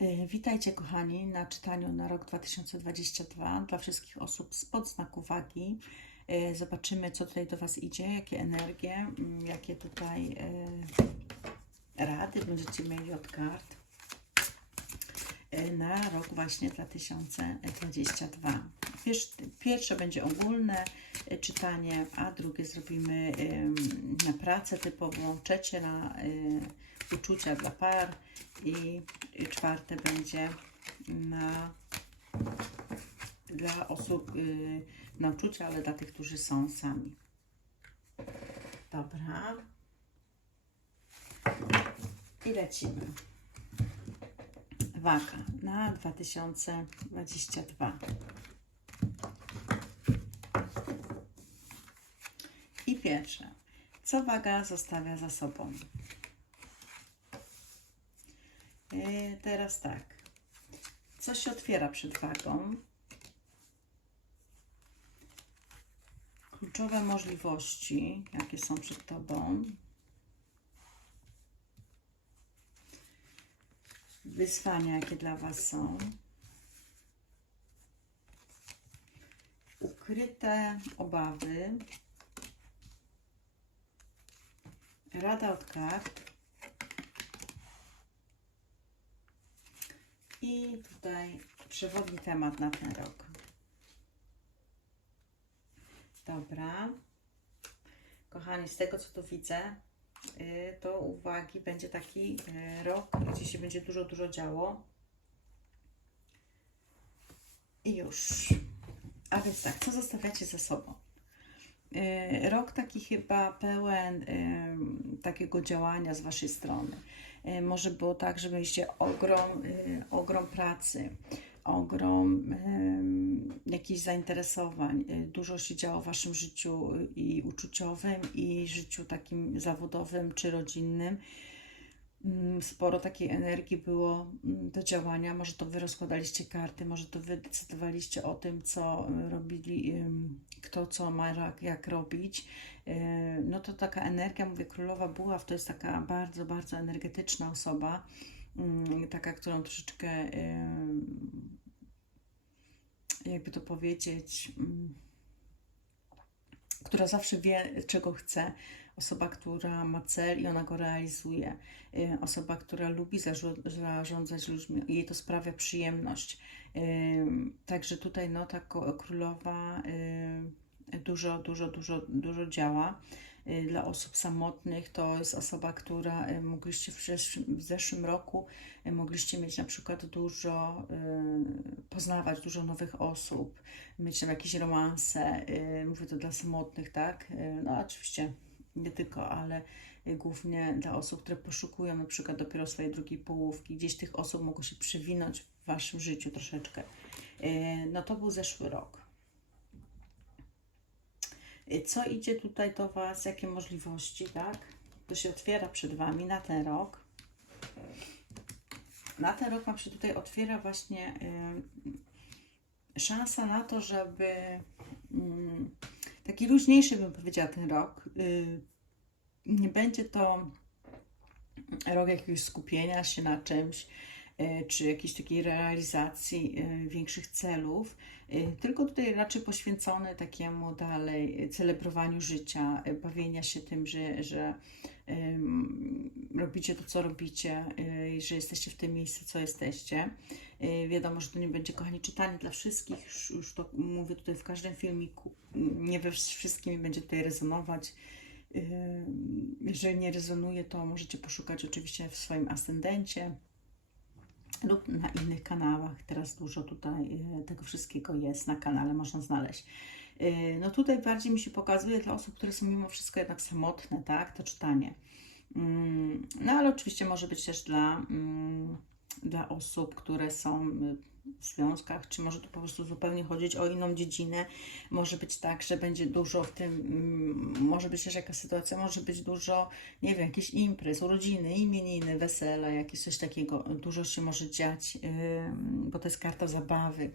E, Witajcie kochani na czytaniu na rok 2022 dla wszystkich osób spod znaku wagi. E, Zobaczymy, co tutaj do Was idzie, jakie energie, mm, jakie tutaj e, rady będziecie mieli od kart na rok właśnie 2022. Pierwsze, będzie ogólne czytanie, a drugie zrobimy na pracę typową, trzecie na uczucia dla par i czwarte będzie na dla osób y, na uczucia, ale dla tych, którzy są sami. Dobra. I lecimy. Waga na 2022. I pierwsze. Co waga zostawia za sobą? Yy, teraz tak. Co się otwiera przed wagą? Kluczowe możliwości, jakie są przed Tobą. Wyzwania, jakie dla Was są. Ukryte obawy. Rada od kart. I tutaj przewodni temat na ten rok. Dobra. Kochani, z tego co tu widzę, y, to uwagi będzie taki y, rok, gdzie się będzie dużo, dużo działo. I już. A więc tak, co zostawiacie ze sobą? Y, Rok taki chyba pełen takiego działania z Waszej strony. Y, Może było tak, że mieliście ogrom, y, ogrom pracy, ogrom jakichś zainteresowań. Y, Dużo się działo w Waszym życiu i uczuciowym, i życiu takim zawodowym czy rodzinnym. Mm, Sporo takiej energii było mm, do działania. Może to Wy rozkładaliście karty, może to Wy decydowaliście o tym, co y, robili, kto co ma jak, robić. Yy, No to taka energia, mówię, królowa buław to jest taka bardzo, bardzo energetyczna osoba. mm, Taka, którą troszeczkę, jakby to powiedzieć, mm, która zawsze wie, czego chce. Osoba, która ma cel i ona go realizuje. Y, Osoba, która lubi zarządzać ludźmi, jej to sprawia przyjemność. Także tutaj no, ta królowa y, dużo, dużo, dużo, dużo działa. Y, Dla osób samotnych to jest osoba, która mogliście w zeszłym, w zeszłym roku mogliście mieć na przykład dużo, poznawać dużo nowych osób, mieć tam jakieś romanse. Mówię to dla samotnych, tak? No oczywiście nie tylko, ale głównie dla osób, które poszukują na przykład dopiero swojej drugiej połówki. Gdzieś tych osób mogło się przewinąć w Waszym życiu troszeczkę. Y, No to był zeszły rok. Y, Co idzie tutaj do Was? Jakie możliwości, tak? To się otwiera przed Wami na ten rok. Na ten rok Wam się tutaj otwiera właśnie szansa na to, żeby mm, taki luźniejszy bym powiedziała ten rok. Y, nie będzie to rok jakiegoś skupienia się na czymś, czy jakiejś takiej realizacji y, większych celów, y, tylko tutaj raczej poświęcony takiemu dalej celebrowaniu życia, bawienia się tym, że, że robicie to, co robicie, że jesteście w tym miejscu, co jesteście. Wiadomo, że to nie będzie, kochani, czytanie dla wszystkich, już, już to mówię tutaj w każdym filmiku, nie we wszystkim będzie tutaj rezonować. Jeżeli nie rezonuje, to możecie poszukać oczywiście w swoim ascendencie lub na innych kanałach. Teraz dużo tutaj y, tego wszystkiego jest na kanale, można znaleźć. Y, No tutaj bardziej mi się pokazuje dla osób, które są mimo wszystko jednak samotne, tak, to czytanie. Mm, No ale oczywiście może być też dla, mm, dla osób, które są y, w związkach, czy może tu po prostu zupełnie chodzić o inną dziedzinę. Może być tak, że będzie dużo w tym, mm, może być też jaka sytuacja, może być dużo, nie wiem, jakichś imprez, urodziny, imieniny, wesele, jakieś coś takiego. Dużo się może dziać, bo to jest karta zabawy,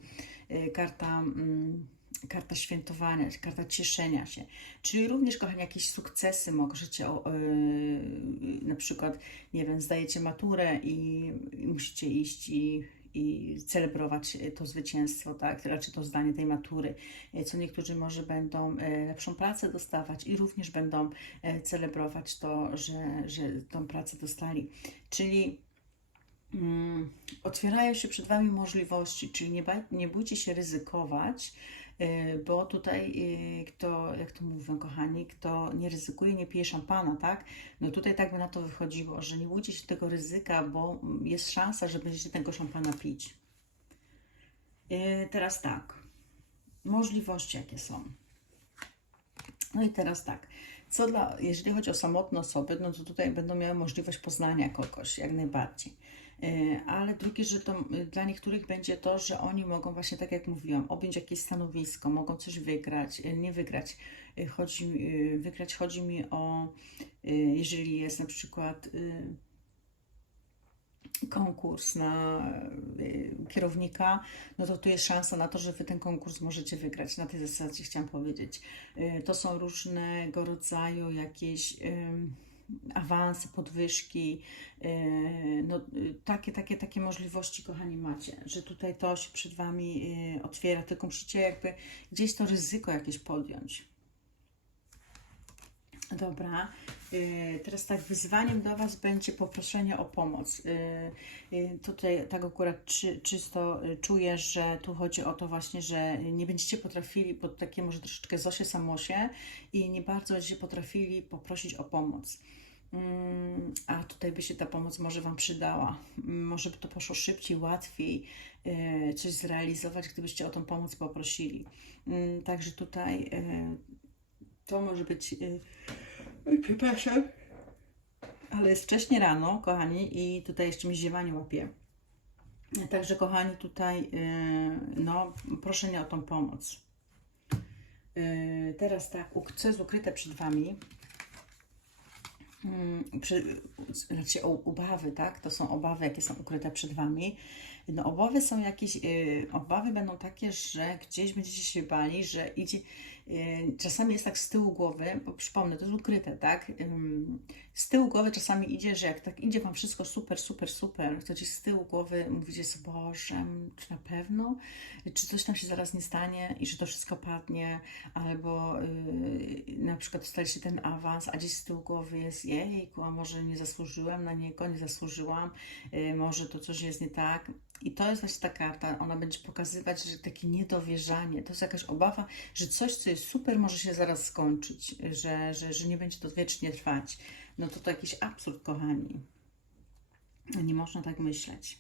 y, karta mm, karta świętowania, karta cieszenia się. Czyli również, kochani, jakieś sukcesy możecie, yy, na przykład, nie wiem, zdajecie maturę i musicie iść i, i celebrować to zwycięstwo, tak, raczej to zdanie tej matury. E, Co niektórzy może będą e, lepszą pracę dostawać i również będą e, celebrować to, że, że tą pracę dostali. Czyli mm, otwierają się przed Wami możliwości, czyli nie, baj, nie bójcie się ryzykować, bo tutaj y, kto, jak to mówią kochani, kto nie ryzykuje, nie pije szampana, tak? No tutaj tak by na to wychodziło, że nie bójcie się tego ryzyka, bo jest szansa, że będziecie tego szampana pić. Y, Teraz tak, możliwości jakie są. No i teraz tak, co dla, jeżeli chodzi o samotne osoby, no to tutaj będą miały możliwość poznania kogoś, jak najbardziej. E, Ale drugie, że to y, dla niektórych będzie to, że oni mogą właśnie, tak jak mówiłam, objąć jakieś stanowisko, mogą coś wygrać, e, nie wygrać. E, Chodzi, y, wygrać chodzi mi o, y, jeżeli jest na przykład y, konkurs na y, kierownika, no to tu jest szansa na to, że Wy ten konkurs możecie wygrać. Na tej zasadzie chciałam powiedzieć. Y, To są różnego rodzaju jakieś awanse, podwyżki, y, no, takie, takie, takie możliwości, kochani, macie, że tutaj to się przed Wami y, otwiera, tylko musicie jakby gdzieś to ryzyko jakieś podjąć. Dobra, y, teraz tak, wyzwaniem dla Was będzie poproszenie o pomoc. Y, y, Tutaj tak akurat czy, czysto czuję, że tu chodzi o to właśnie, że nie będziecie potrafili, bo takie może troszeczkę Zosie Samosie i nie bardzo będziecie potrafili poprosić o pomoc. Mm, A tutaj by się ta pomoc może Wam przydała. Może by to poszło szybciej, łatwiej, coś zrealizować, gdybyście o tą pomoc poprosili. Mm, Także tutaj to może być. y, Oj, przepraszam. Ale jest wcześnie rano, kochani, i tutaj jeszcze mi ziewanie łapie. Także, kochani, tutaj y, no, proszenie o tą pomoc. Y, Teraz tak, co jest ukryte przed Wami? Mm, przy, znaczy obawy, tak? To są obawy, jakie są ukryte przed Wami. No, obawy są jakieś, y, obawy będą takie, że gdzieś będziecie się bali, że idzie, y, czasami jest tak z tyłu głowy, bo przypomnę, to jest ukryte, tak? Z tyłu głowy czasami idzie, że jak tak idzie Wam wszystko super, super, super, to gdzieś z tyłu głowy mówicie sobie, Boże, czy na pewno? Czy coś tam się zaraz nie stanie i że to wszystko padnie? Albo y, na przykład dostaliście ten awans, a gdzieś z tyłu głowy jest, jejku, a może nie zasłużyłem na niego, nie zasłużyłam, y, może to coś jest nie tak. I to jest właśnie ta karta, ona będzie pokazywać, że takie niedowierzanie, to jest jakaś obawa, że coś, co jest super, może się zaraz skończyć, że, że, że nie będzie to wiecznie trwać. No to to jakiś absurd, kochani. Nie można tak myśleć.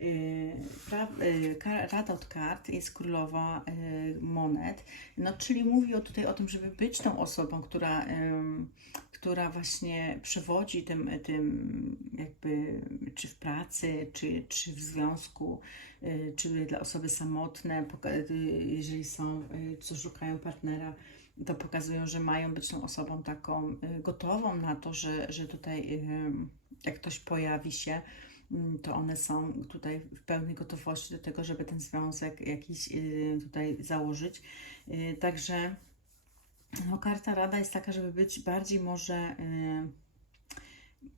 Yy, ka- Rada od kart jest królowa yy, monet, no czyli mówi o, tutaj o tym, żeby być tą osobą, która, która właśnie przewodzi tym, tym jakby czy w pracy, czy, czy w związku, yy, czy dla osoby samotne, yy, jeżeli są, yy, co szukają partnera, to pokazują, że mają być tą osobą taką y, gotową na to, że, że tutaj y, jak ktoś pojawi się, to one są tutaj w pełnej gotowości do tego, żeby ten związek jakiś y, tutaj założyć. Y, Także no, karta rada jest taka, żeby być bardziej może y,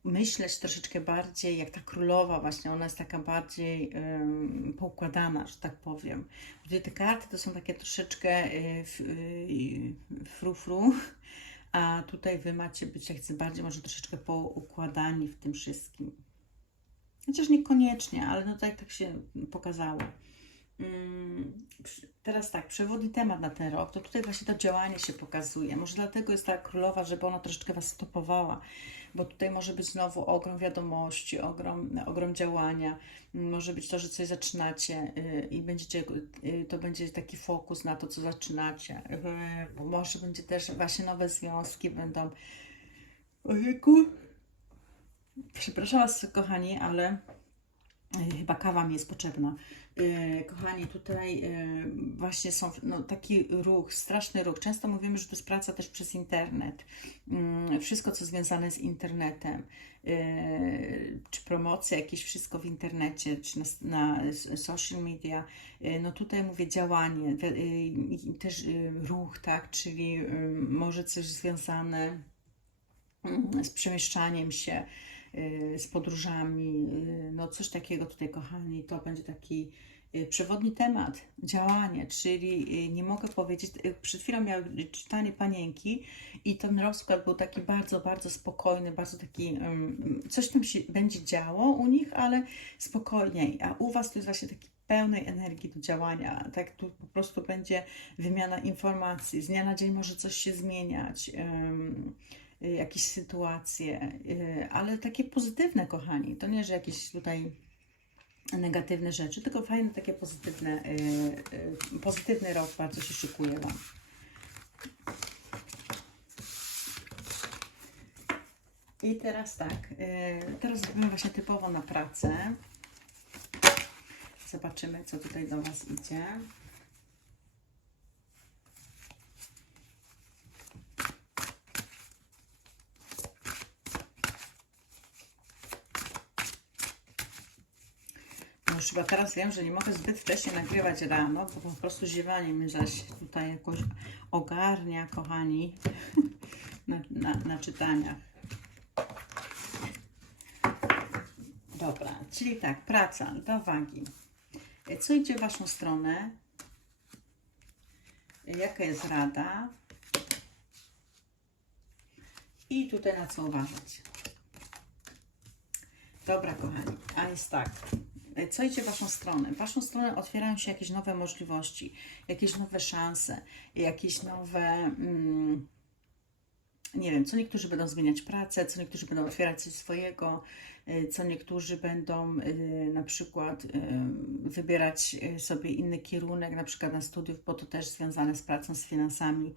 myśleć troszeczkę bardziej jak ta królowa właśnie, ona jest taka bardziej ym, poukładana, że tak powiem. Tutaj te karty to są takie troszeczkę y, f- y, fru-fru, a tutaj wy macie być jak bardziej może troszeczkę poukładani w tym wszystkim. Chociaż niekoniecznie, ale no tak, tak się pokazało. Mm, Teraz tak, przewodni temat na ten rok, to tutaj właśnie to działanie się pokazuje. Może dlatego jest ta królowa, żeby ona troszeczkę Was stopowała, bo tutaj może być znowu ogrom wiadomości, ogrom, ogrom działania. Może być to, że coś zaczynacie y, i będziecie, y, to będzie taki fokus na to, co zaczynacie. Może będzie też właśnie nowe związki będą. Ojejku. Przepraszam Was, kochani, ale y, Chyba kawa mi jest potrzebna. Yy, kochani, tutaj yy, właśnie są no, taki ruch, straszny ruch. Często mówimy, że to jest praca też przez internet. Yy, wszystko, co związane z internetem, yy, czy promocja, jakieś wszystko w internecie, czy na, na social media. No tutaj mówię działanie, też ruch, tak, czyli może coś związane mm, z przemieszczaniem się, z podróżami, y, no coś takiego tutaj, kochani, to będzie taki y, przewodni temat, działanie, czyli y, nie mogę powiedzieć, y, przed chwilą miałem czytanie panienki i ten rozkład był taki bardzo, bardzo spokojny, bardzo taki, ym, coś tam się będzie działo u nich, ale spokojniej, a u Was to jest właśnie taki pełnej energii do działania, tak, tu po prostu będzie wymiana informacji, z dnia na dzień może coś się zmieniać, y, jakieś sytuacje, y, ale takie pozytywne, kochani. To nie, że jakieś tutaj negatywne rzeczy, tylko fajne, takie pozytywne, y, y, pozytywny rok bardzo się szykuje Wam. I teraz tak, y, teraz zrobimy właśnie typowo na pracę. Zobaczymy, co tutaj do Was idzie. Chyba teraz wiem, że nie mogę zbyt wcześnie nagrywać rano, bo po prostu ziewanie mnie zaś tutaj jakoś ogarnia, kochani, na, na, na czytaniach. Dobra, czyli tak, praca do wagi. Co idzie w Waszą stronę? Jaka jest rada? I tutaj na co uważać? Dobra, kochani, a jest tak. Co idzie w Waszą stronę? W Waszą stronę otwierają się jakieś nowe możliwości, jakieś nowe szanse, jakieś nowe. Mm, nie wiem, co niektórzy będą zmieniać pracę, co niektórzy będą otwierać coś swojego, y, co niektórzy będą y, na przykład y, wybierać sobie inny kierunek, na przykład na studiów, bo to też związane z pracą, z finansami,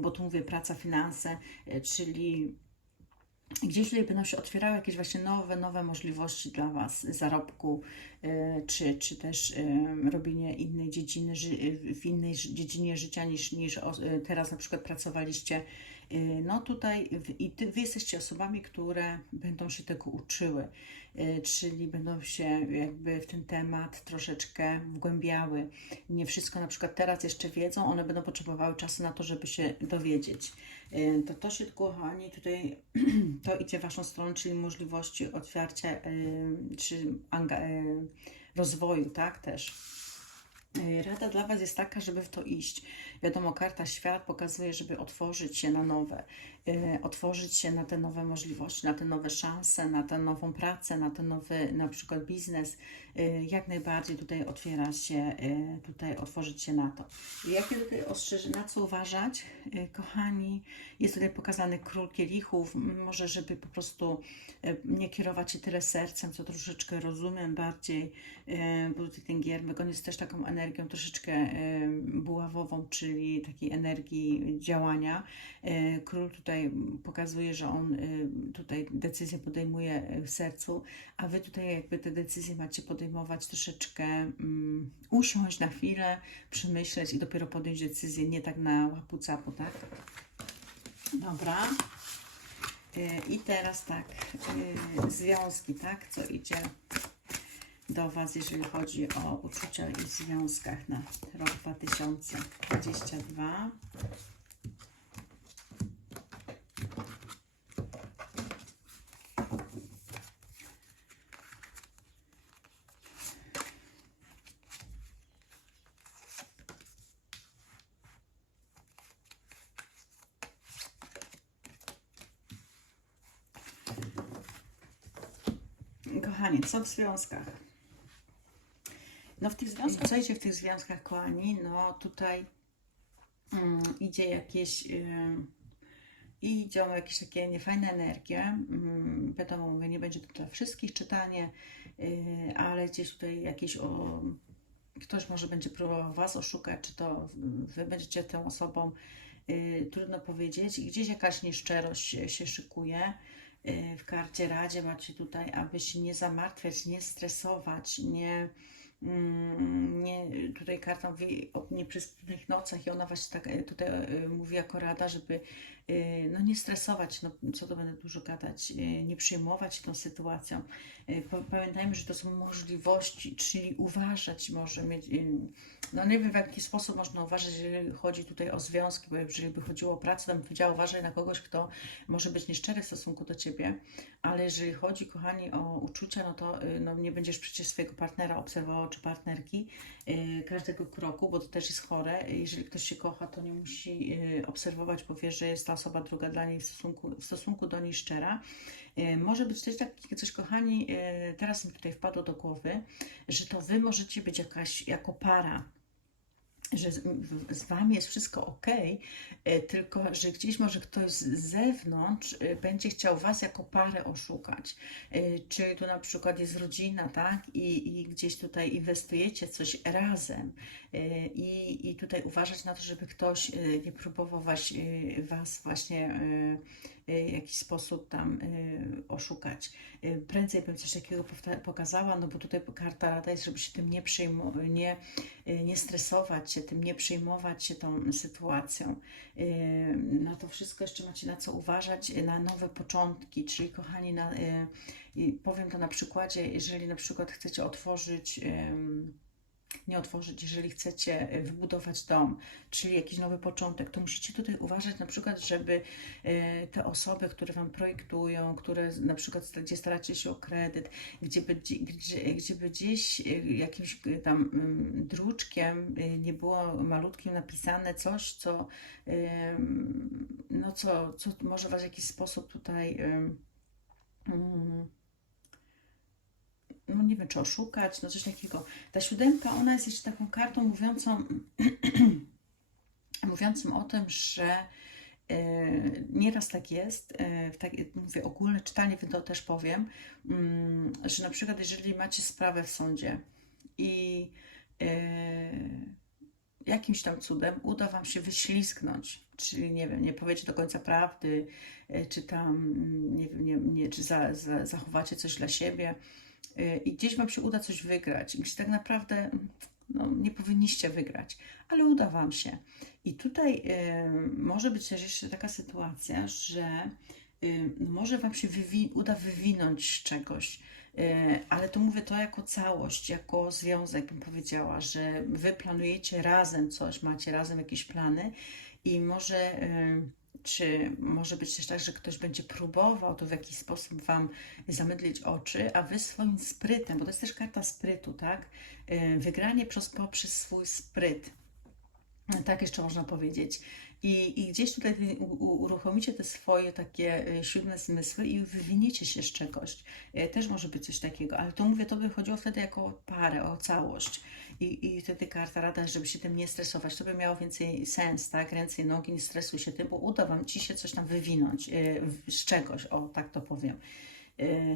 bo tu mówię praca, finanse, czyli gdzieś tutaj będą się otwierały jakieś właśnie nowe, nowe możliwości dla Was zarobku, y, czy, czy też y, robienie innej dziedziny, w innej dziedzinie życia niż, niż y, teraz na przykład pracowaliście. Y, No tutaj i ty, Wy jesteście osobami, które będą się tego uczyły, y, czyli będą się jakby w ten temat troszeczkę wgłębiały. Nie wszystko na przykład teraz jeszcze wiedzą, one będą potrzebowały czasu na to, żeby się dowiedzieć. Y, To to się, kochani, tutaj to idzie w Waszą stronę, czyli możliwości otwarcia czy rozwoju, tak też. Rada dla Was jest taka, żeby w to iść. Wiadomo, karta świat pokazuje, żeby otworzyć się na nowe, y, otworzyć się na te nowe możliwości, na te nowe szanse, na tę nową pracę, na ten nowy na przykład biznes. Y, Jak najbardziej tutaj otwiera się, y, tutaj otworzyć się na to. Jakie tutaj ostrzeżenia, na co uważać, kochani? Jest tutaj pokazany król kielichów, może żeby po prostu nie kierować się tyle sercem, co troszeczkę rozumiem bardziej, bo tutaj ten giermek, on jest też taką energią troszeczkę buławową, czyli takiej energii działania. Y, Król tutaj pokazuje, że on y, tutaj decyzję podejmuje w sercu, a wy tutaj jakby te decyzje macie podejmować troszeczkę, mm, usiąść na chwilę, przemyśleć i dopiero podjąć decyzję, nie tak na łapu capu, tak? Dobra. Y, I teraz tak, związki, tak? Co idzie do Was, jeżeli chodzi o uczucia i związkach na rok 2022. Kochani, co w związkach? No w tych związkach, w tych związkach, kochani? No tutaj mm, idzie jakieś, y, idą jakieś takie niefajne energie. Mm, wiadomo, mówię, nie będzie to dla wszystkich czytanie, y, ale gdzieś tutaj jakieś o, ktoś może będzie próbował Was oszukać, czy to Wy będziecie tą osobą, y, trudno powiedzieć. I Gdzieś jakaś nieszczerość się, szykuje. w karcie Radzie macie tutaj, aby się nie zamartwiać, nie stresować, nie, nie tutaj karta mówi o nieprzyspanych nocach i ona właśnie tak y, tutaj y, mówi jako rada, żeby no nie stresować, no co to będę dużo gadać, y, nie przejmować tą sytuacją. Y, pa- Pamiętajmy, że to są możliwości, czyli uważać może mieć, y, no nie wiem w jaki sposób można uważać, jeżeli chodzi tutaj o związki, bo jeżeli by chodziło o pracę, to bym powiedziała uważaj na kogoś, kto może być nieszczery w stosunku do Ciebie, ale jeżeli chodzi, kochani, o uczucia, no to y, no, nie będziesz przecież swojego partnera obserwował czy partnerki y, każdego kroku, bo to też jest chore. Jeżeli ktoś się kocha, to nie musi y, obserwować, bo wie, że jest ta osoba druga dla niej w stosunku, w stosunku do niej szczera. Y, Może być też takie coś, kochani, y, teraz mi tutaj wpadło do głowy, że to Wy możecie być jakaś jako para, że z, Wami jest wszystko ok, e, tylko że gdzieś może ktoś z zewnątrz e, będzie chciał Was jako parę oszukać. E, Czyli tu na przykład jest rodzina, tak? I, i gdzieś tutaj inwestujecie coś razem. I, I tutaj uważać na to, żeby ktoś nie próbował was, właśnie jakiś sposób tam e, oszukać. E, Prędzej bym coś takiego pokazała, no bo tutaj karta rada jest, żeby się tym nie nie y, nie stresować się tym, nie przejmować się tą sytuacją. Y, Na to wszystko jeszcze macie na co uważać, y, na nowe początki, czyli kochani, na, y, powiem to na przykładzie, jeżeli na przykład chcecie otworzyć, nie otworzyć, jeżeli chcecie y, wybudować dom, czyli jakiś nowy początek, to musicie tutaj uważać na przykład, żeby y, te osoby, które Wam projektują, które na przykład gdzie staracie się o kredyt, gdzie by, gdzie, gdzie, by gdzieś y, jakimś tam ym, druczkiem nie było malutkim napisane coś, co, no co, co może Was w jakiś sposób tutaj ym, no nie wiem, czy oszukać, no coś takiego. Ta siódemka, ona jest jeszcze taką kartą mówiącą, mówiącym o tym, że e, nieraz tak jest, e, tak, mówię ogólne czytanie, to też powiem, mm, że na przykład jeżeli macie sprawę w sądzie i e, jakimś tam cudem uda Wam się wyślizgnąć, czyli nie wiem, nie powiecie do końca prawdy, czy tam, mm, nie wiem, nie, nie, czy za, za, zachowacie coś dla siebie i gdzieś Wam się uda coś wygrać, gdzieś tak naprawdę no, nie powinniście wygrać, ale uda Wam się. I tutaj e, może być też jeszcze taka sytuacja, że y, może Wam się wywi- uda wywinąć czegoś, y, ale to mówię to jako całość, jako związek, bym powiedziała, że Wy planujecie razem coś, macie razem jakieś plany i może. Czy może być też tak, że ktoś będzie próbował to w jakiś sposób Wam zamydlić oczy, a Wy swoim sprytem, bo to jest też karta sprytu, tak? Y, Wygranie przez, poprzez swój spryt. Tak jeszcze można powiedzieć. I, i gdzieś tutaj uruchomicie te swoje takie y, siódme zmysły i wywiniecie się z czegoś. Y, Też może być coś takiego, ale to mówię, to by chodziło wtedy jako parę, o całość. I, I wtedy karta rada, żeby się tym nie stresować. To by miało więcej sens, tak? Ręce i nogi, nie stresuj się tym, bo uda Wam Ci się coś tam wywinąć y, z czegoś, o tak to powiem.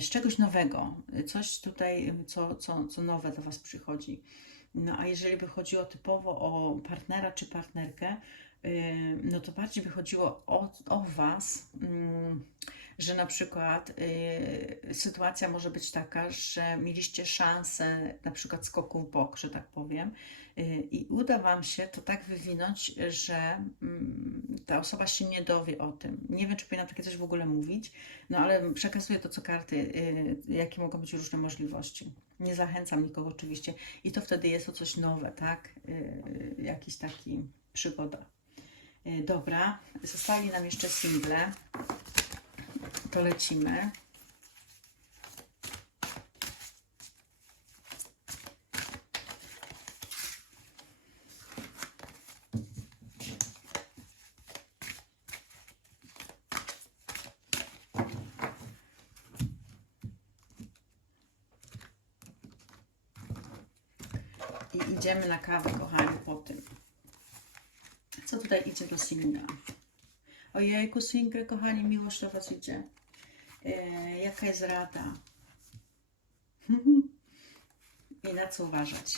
Z czegoś nowego, coś tutaj, co, co, co nowe do Was przychodzi. No a jeżeli by chodziło typowo o partnera czy partnerkę, y, no to bardziej by chodziło o, o Was, mm, że na przykład y, sytuacja może być taka, że mieliście szansę na przykład skoku w bok, że tak powiem, y, i uda Wam się to tak wywinąć, że mm, ta osoba się nie dowie o tym. Nie wiem, czy powinnam takie coś w ogóle mówić, no ale przekazuję to, co karty, jakie mogą być różne możliwości. Nie zachęcam nikogo oczywiście. I to wtedy jest to coś nowe, tak? Y, jakiś taki przygoda. Y, dobra, zostali nam jeszcze single. To lecimy. I idziemy na kawę, kochani, po tym. Co tutaj idzie do singla? Ojejku, single, kochani, miłość do Was idzie. E, jaka jest rada? I na co uważać?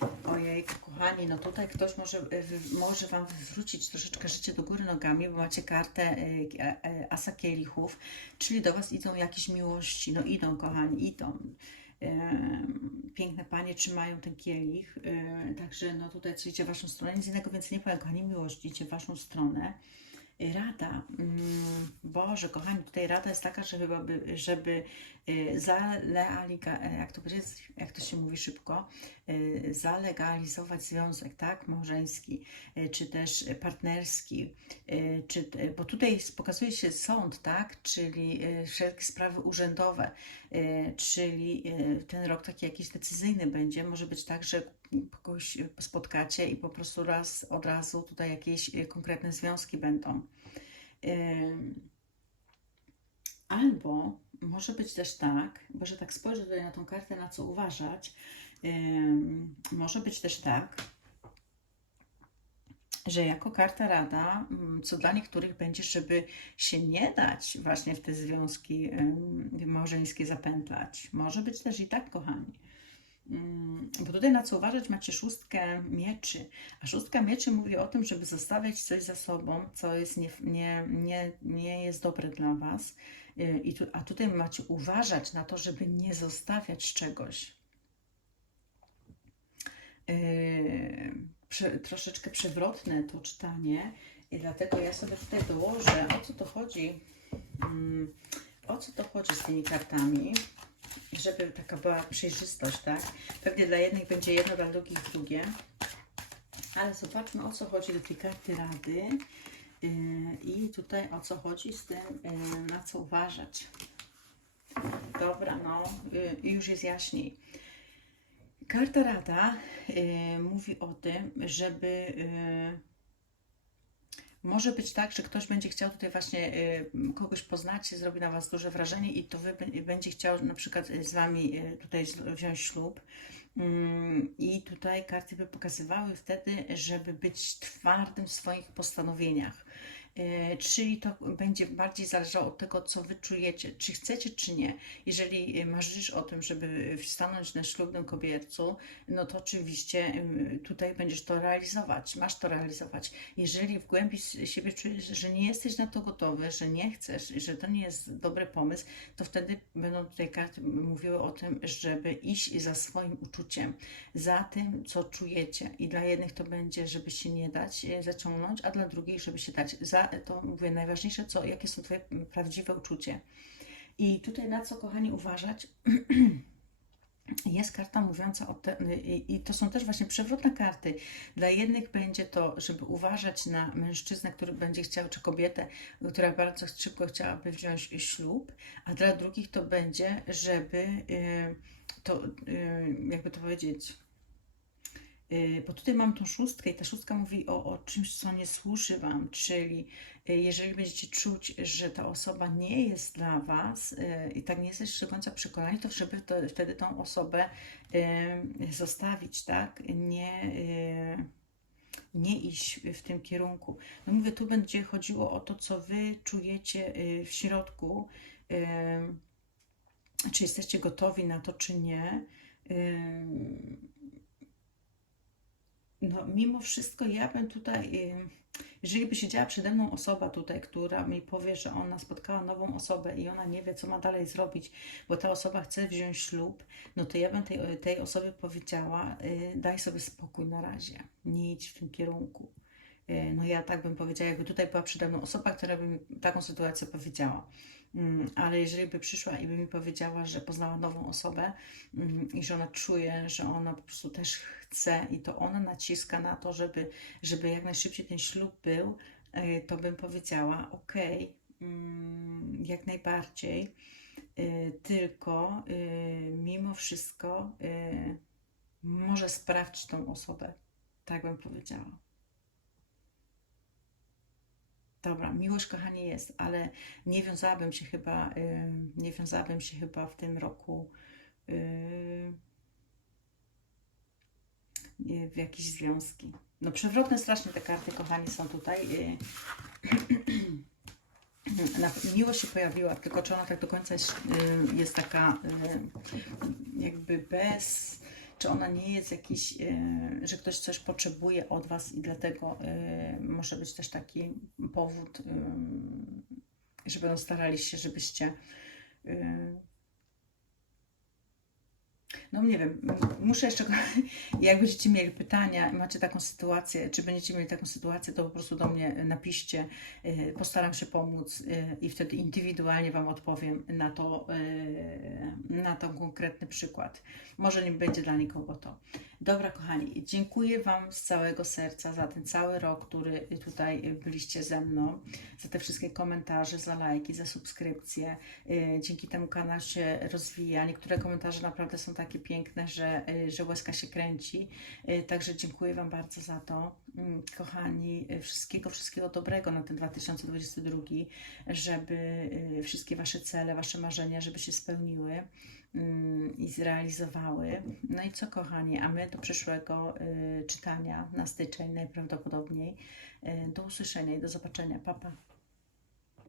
Oj, Ojej, kochani, no tutaj ktoś może, wy- może Wam wywrócić troszeczkę życie do góry nogami, bo macie kartę e- e, Asa Kielichów, czyli do Was idą jakieś miłości, no idą, kochani, idą. Piękne panie trzymają ten kielich, y, także no tutaj idzie w Waszą stronę, nic innego więc nie powiem, kochani, miłość idzie w Waszą stronę. Rada, mm, Boże, kochani, tutaj rada jest taka, żeby, żeby jak to jak to się mówi szybko, y, zalegalizować związek, tak, małżeński, y, czy też partnerski, y, czy, bo tutaj pokazuje się sąd, tak, czyli wszelkie sprawy urzędowe, czyli ten rok taki jakiś decyzyjny będzie, może być tak, że kogoś spotkacie i po prostu raz od razu tutaj jakieś y, konkretne związki będą. Albo może być też tak, bo że tak spojrzę tutaj na tą kartę, na co uważać, może być też tak, że jako karta rada, mm, co dla niektórych będzie, żeby się nie dać właśnie w te związki małżeńskie zapętlać. Może być też i tak, kochani. Mm, Bo tutaj na co uważać macie szóstkę mieczy, a szóstka mieczy mówi o tym, żeby zostawiać coś za sobą, co jest nie, nie, nie, nie jest dobre dla Was. Y, I tu, a tutaj macie uważać na to, żeby nie zostawiać czegoś. Yy, prze, troszeczkę przewrotne to czytanie i dlatego ja sobie tutaj dołożę, o co to chodzi, mm, o co to chodzi z tymi kartami, żeby taka była przejrzystość, tak? Pewnie dla jednych będzie jedno, dla drugich drugie, ale zobaczmy o co chodzi do tej karty rady yy, i tutaj o co chodzi z tym, yy, na co uważać. Dobra, no, yy, już jest jaśniej. Karta Rada y, mówi o tym, żeby y, może być tak, że ktoś będzie chciał tutaj właśnie y, kogoś poznać, zrobi na Was duże wrażenie i to Wy będzie chciał na przykład y, z Wami y, tutaj wziąć ślub. Mm, I tutaj karty by pokazywały wtedy, żeby być twardym w swoich postanowieniach. Y, Czyli to będzie bardziej zależało od tego, co wy czujecie, czy chcecie, czy nie. Jeżeli y, marzysz o tym, żeby stanąć na ślubnym kobiercu, no to oczywiście tutaj będziesz to realizować, masz to realizować. Jeżeli w głębi siebie czujesz, że nie jesteś na to gotowy, że nie chcesz, że to nie jest dobry pomysł, to wtedy będą tutaj karty mówiły o tym, żeby iść za swoim uczuciem, za tym, co czujecie. I dla jednych to będzie, żeby się nie dać e, zaciągnąć, a dla drugich, żeby się dać. Za to mówię, najważniejsze, co, jakie są Twoje prawdziwe uczucie. I tutaj na co, kochani, uważać? Jest karta mówiąca o tym, i, i to są też właśnie przewrotne karty. Dla jednych będzie to, żeby uważać na mężczyznę, który będzie chciał, czy kobietę, która bardzo szybko chciałaby wziąć ślub, a dla drugich to będzie, żeby y, to, y, jakby to powiedzieć, bo tutaj mam tą szóstkę i ta szóstka mówi o, o czymś, co nie służy Wam, czyli y, jeżeli będziecie czuć, że ta osoba nie jest dla Was y, i tak nie jesteście do końca przekonani, to żeby to, wtedy tą osobę y, zostawić, tak? Nie, y, nie iść w tym kierunku. No mówię, tu będzie chodziło o to, co Wy czujecie y, w środku, y, czy jesteście gotowi na to, czy nie. Mimo wszystko ja bym tutaj, y, jeżeli by siedziała przede mną osoba tutaj, która mi powie, że ona spotkała nową osobę i ona nie wie, co ma dalej zrobić, bo ta osoba chce wziąć ślub, no to ja bym tej, tej osobie powiedziała, y, daj sobie spokój na razie, nie idź w tym kierunku. Y, No ja tak bym powiedziała, jakby tutaj była przede mną osoba, która by mi taką sytuację powiedziała. Mm, Ale jeżeli by przyszła i by mi powiedziała, że poznała nową osobę mm, i że ona czuje, że ona po prostu też chce i to ona naciska na to, żeby, żeby jak najszybciej ten ślub był, y, to bym powiedziała, okej, mm, jak najbardziej, y, tylko y, mimo wszystko może sprawdź tą osobę. Tak bym powiedziała. Dobra, miłość, kochanie, jest, ale nie wiązałabym się chyba, nie wiązałabym się chyba w tym roku w jakieś związki. No przewrotne strasznie te karty, kochani, są tutaj. y. Miłość się pojawiła, tylko czy ona tak do końca jest, jest taka jakby bez, czy ona nie jest jakiś, e, że ktoś coś potrzebuje od Was i dlatego e, może być też taki powód, e, że będą starali się, żebyście no nie wiem, muszę jeszcze, jak będziecie mieli pytania, macie taką sytuację, czy będziecie mieli taką sytuację, to po prostu do mnie napiszcie, y, postaram się pomóc y, i wtedy indywidualnie Wam odpowiem na to, y, na ten konkretny przykład. Może nie będzie dla nikogo to. Dobra, kochani, dziękuję Wam z całego serca za ten cały rok, który tutaj byliście ze mną, za te wszystkie komentarze, za lajki, za subskrypcje. Dzięki temu kanał się rozwija. Niektóre komentarze naprawdę są takie piękne, że, y, że łezka się kręci. Y, Także dziękuję Wam bardzo za to. Mm, Kochani, y, wszystkiego, wszystkiego dobrego na ten 2022, żeby wszystkie Wasze cele, Wasze marzenia, żeby się spełniły mm, i zrealizowały. No i co, kochani, a my do przyszłego czytania na styczeń najprawdopodobniej. Do usłyszenia i do zobaczenia. Pa, pa.